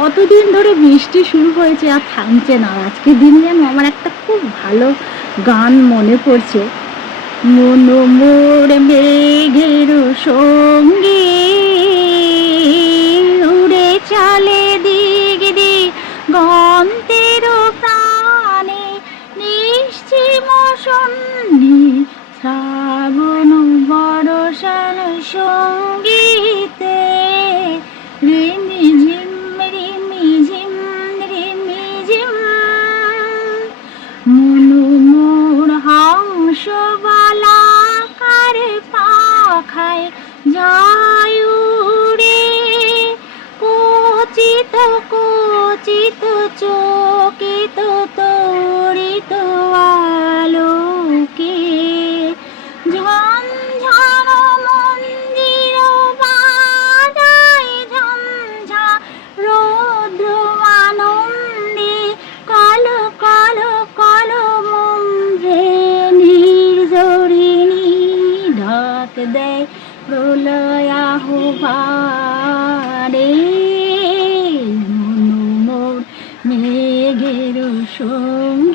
কতদিন ধরে বৃষ্টি শুরু হয়েছে আর থামছে না। আজকের দিনে যেন আমার একটা খুব ভালো গান মনে পড়ছে। মনো মোর মেঘের সঙ্গে উড়ে চলে দিক গন্তের প্রাণে নিশ্চিম সন্নি শ্রাবণ বরষার সঙ্গীতে রিমি ঝিম রিমি ঝিম রিমি ঝিম মনু মোর হংস বালাকার পাখায় যায় উড়ে কচিত কচিত চকিত তড়িত আলোকে ঝঞ্ঝার মন্দির বাজায় ঝঞ্ঝা রৌদ্র আনন্দে কল কল কল মন্দ্রে নির্ঝরিণী ডাক দেয় প্রলয়াহ্বানে মনো মোর মেঘের সঙ্গে